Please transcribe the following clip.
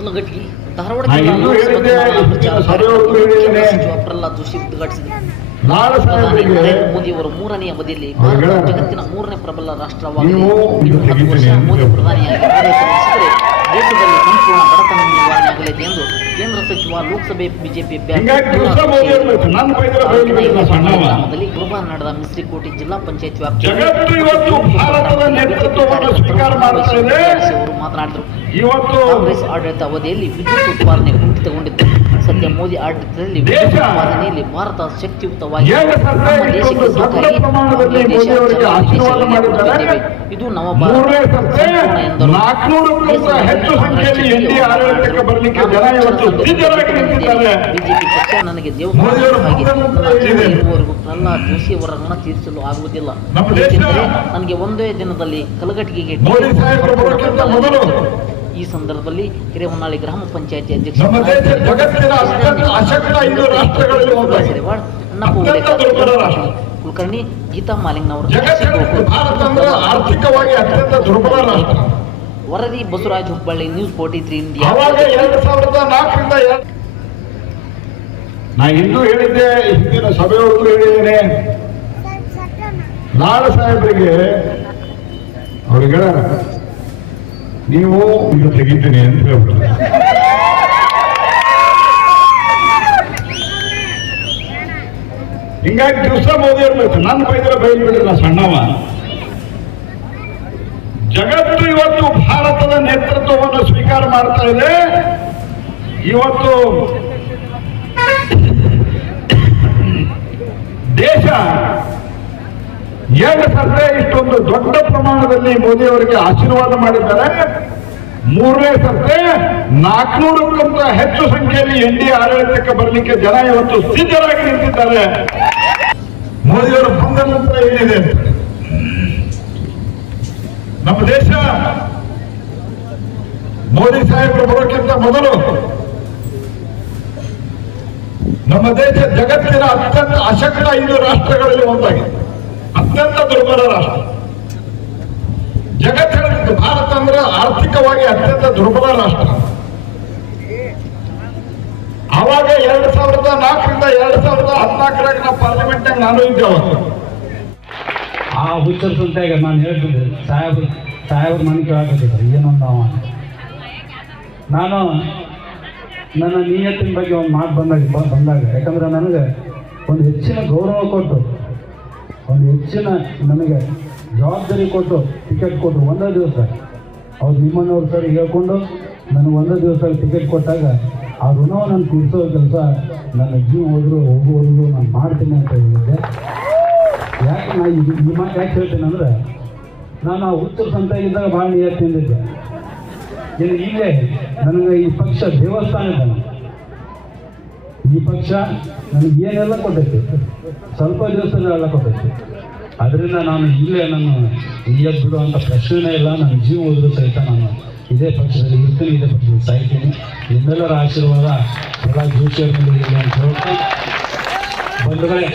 ಕಲ್ಲಗಟ್ಟಿ ಧಾರವಾಡ ಜೋಶಿ ಉದ್ಘಾಟಿಸಿದರು ಪ್ರಧಾನಿ ನರೇಂದ್ರ ಮೋದಿ ಅವರು ಮೂರನೇ ಅವಧಿಯಲ್ಲಿ ಭಾರತ ಜಗತ್ತಿನ ಮೂರನೇ ಪ್ರಬಲ ರಾಷ್ಟ್ರವಾಗಿದೆ ಇನ್ನು ಹತ್ತು ವರ್ಷ ಮೋದಿ. ಪ್ರಧಾನಿಯಾಗಿ ದೇಶದಲ್ಲಿ ಸಂಪೂರ್ಣ ಬಡತನ ನಿವಾರಣೆ ಆಗಲಿದೆ ಎಂದು ಕೇಂದ್ರ ಸಚಿವ ಲೋಕಸಭೆ ಬಿಜೆಪಿ ಗ್ರಾಮದಲ್ಲಿ ಗುರುವಾರ ನಡೆದ ಮಿಸ್ರಿಕೋಟೆ ಜಿಲ್ಲಾ ಪಂಚಾಯತ್ ವ್ಯಾಪ್ತಿಯ ಮಾತನಾಡಿದರು. ಇವತ್ತು ಕಾಂಗ್ರೆಸ್ ಆಡಳಿತ ಅವಧಿಯಲ್ಲಿ ವಿದ್ಯುತ್ ಉತ್ಪಾದನೆ ಕುಂಠಿತಗೊಂಡಿತ್ತು ಸದ್ಯ ಮೋದಿ ಆಡಳಿತದಲ್ಲಿ ಉತ್ಪಾದನೆಯಲ್ಲಿ ಭಾರತ ಶಕ್ತಿಯುತವಾಗಿ ಇದು ನಮ್ಮ ದೇಶಕ್ಕೆ ದೇಶ ದೇಶಗಳಿಗೆ ಇದು ಸಂಪೂರ್ಣ ಎಂದರು. ಬಿಜೆಪಿ ಪಕ್ಷ ನನಗೆ ದೇವಸ್ಥಾನವಾಗಿ ನನ್ನ ಇರುವವರೆಗೂ ಪ್ರಹ್ಲಾದ್ ಜೋಶಿ ಅವರ ಋಣ ತೀರಿಸಲು ಆಗುವುದಿಲ್ಲ. ಏಕೆಂದರೆ ನನಗೆ ಒಂದೇ ದಿನದಲ್ಲಿ ಕಲಗಟ್ಟಿಗೆಗೆ ಈ ಸಂದರ್ಭದಲ್ಲಿ ಹಿರೇಹೊನ್ನಾಳಿ ಗ್ರಾಮ ಪಂಚಾಯತಿ ಅಧ್ಯಕ್ಷ ಕುಲಕರ್ಣಿ ಗೀತಾ ಮಾಲಿಂಗ್ನವರು ಆರ್ಥಿಕವಾಗಿ ಅತ್ಯಂತ ದುರ್ಬಲ ರಾಷ್ಟ್ರ. ವರದಿ Basavaraj Hubballi news forty three India ನಾ ಇನ್ನೂ ಹೇಳಿದ್ದೆ ಹಿಂದಿನ ಸಭೆಯೊಳಗೂ ಹೇಳಿದ್ದೇನೆ. ಲಾಲ ಸಾಹೇಬರಿಗೆ ಅವ್ರಿಗೆ ನೀವು ಇದು ತೆಗಿತೀನಿ ಅಂತ ಹೇಳ್ಬಿಟ್ಟು. ಹಿಂಗಾಗಿ ದಿವಸ ಮೋದಿ ಇರ್ಬೇಕು ನನ್ನ ಬೈದ್ರೆ ಬೈದ್ಬಿಡ್ರಿ ನಾ ಸಣ್ಣವ. ಜಗತ್ತು ಇವತ್ತು ಭಾರತದ ನೇತೃತ್ವವನ್ನು ಸ್ವೀಕಾರ ಮಾಡ್ತಾ ಇದೆ. ಇವತ್ತು ದೇಶ ಏನು ಸರ್ತೆ ಇಷ್ಟೊಂದು ದೊಡ್ಡ ಪ್ರಮಾಣದಲ್ಲಿ ಮೋದಿ ಅವರಿಗೆ ಆಶೀರ್ವಾದ ಮಾಡಿದ್ದಾರೆ. ಮೂರನೇ ಸರ್ತೆ ನಾಲ್ಕುನೂರಕ್ಕಿಂತ ಹೆಚ್ಚು ಸಂಖ್ಯೆಯಲ್ಲಿ ಎನ್ ಡಿ ಆಡಳಿತಕ್ಕೆ ಬರಲಿಕ್ಕೆ ಜನ ಇವತ್ತು ಸಿದ್ಧರಾಗಿ ನಿಂತಿದ್ದಾರೆ. ಮೋದಿಯವರ ಬಂದ ನಂತರ ಏನಿದೆ ನಮ್ಮ ದೇಶ ಮೋದಿ ಸಾಹೇಬರು ಬರೋಕ್ಕಿಂತ ಮೊದಲು ನಮ್ಮ ದೇಶ ಜಗತ್ತಿನ ಅತ್ಯಂತ ಅಶಕ್ತ ಐದು ರಾಷ್ಟ್ರಗಳಲ್ಲಿ ಒಂದಾಗಿದೆ. ಅತ್ಯಂತ ದುರ್ಬಲ ರಾಷ್ಟ್ರ. ಜಗತ್ತಿನ ಭಾರತ ಅಂದ್ರೆ ಆರ್ಥಿಕವಾಗಿ ಅತ್ಯಂತ ದುರ್ಬಲ ರಾಷ್ಟ್ರ. ಅವಾಗ ಎರಡ್ ಸಾವಿರದ ನಾಲ್ಕರಿಂದ ಎರಡ್ ಸಾವಿರದ ಹದಿನಾಲ್ಕರಾಗ ನಾವು ಪಾರ್ಲಿಮೆಂಟ್ನಾಗ ನಾನು ಅವತ್ತು. ಆ ಹುಚ್ಚು ಸಂತ್ಯಾಗ ನಾನು ಹೇಳ್ತಿದ್ದೆ, ಸಾಹೇಬ್, ಸಾಹೇಬ್ರ ಮನೆ ಕೇಳಕತ್ತಿದ್ರು ಏನೊಂದು ಅವ ನಾನು ನನ್ನ ನಿಯತ್ತಿನ ಬಗ್ಗೆ ಒಂದು ಮಾತು ಬಂದಾಗ ಬಂದಾಗ, ಯಾಕಂದ್ರೆ ನನಗೆ ಒಂದು ಹೆಚ್ಚಿನ ಗೌರವ ಕೊಟ್ಟು ಒಂದು ಹೆಚ್ಚಿನ ನನಗೆ ಜವಾಬ್ದಾರಿ ಕೊಟ್ಟು ಟಿಕೆಟ್ ಕೊಟ್ಟರು ಒಂದೇ ದಿವಸ ಅವ್ರು ನಿಮ್ಮನ್ನವ್ರು ಸರ್ ಹೇಳ್ಕೊಂಡು ನನಗೆ ಒಂದೇ ದಿವಸ ಟಿಕೆಟ್ ಕೊಟ್ಟಾಗ ಆ ಋಣವನ್ನು ನಾನು ತೀರಿಸೋ ಕೆಲಸ ನನ್ನ ಜೀವ ಹೋದ್ರು ಹೋಗುವವರೆಗೂ ನಾನು ಮಾಡ್ತೀನಿ ಅಂತ ಹೇಳಿದ್ದೆ. ಯಾಕೆ ನಾ ಇದು ಈ ಯಾಕೆ ಹೇಳ್ತೇನೆ ಅಂದರೆ ನಾನು ಆ ಉತ್ತರ ಸಂತೆಗಿದ್ದಾಗ ಭಾಳ ನಿಯತ್ತಿದ್ದೆ ಇಲ್ಲಿ ಈಗಲೇ ನನಗೆ ಈ ಪಕ್ಷ ದೇವಸ್ಥಾನ ಈ ಪಕ್ಷ ನನಗೆ ಏನೆಲ್ಲ ಕೊಟ್ಟೈತಿ ಸ್ವಲ್ಪ ದಿವಸಗಳೆಲ್ಲ ಕೊಟ್ಟೈತೆ ಅದರಿಂದ ನಾನು ಇಲ್ಲೇ ನಾನು ನಿಯತ್ ಬಿಡುವಂಥ ಪ್ರಶ್ನೆನೇ ಇಲ್ಲ. ನನ್ನ ಜೀವ ಹೋದರೂ ಸಹಿತ ನಾನು ಇದೇ ಪಕ್ಷದಲ್ಲಿ ಇರ್ತೀನಿ, ಇದೇ ಪಕ್ಷದಲ್ಲಿ ಸಾಯ್ತೀನಿ. ನಿಮ್ಮೆಲ್ಲರ ಆಶೀರ್ವಾದ ಎಲ್ಲ ಜೋಶಿಯರ್ ಮೇಲೆ ಅಂತ ಹೇಳ್ತಾ. ಬಂಧುಗಳೇ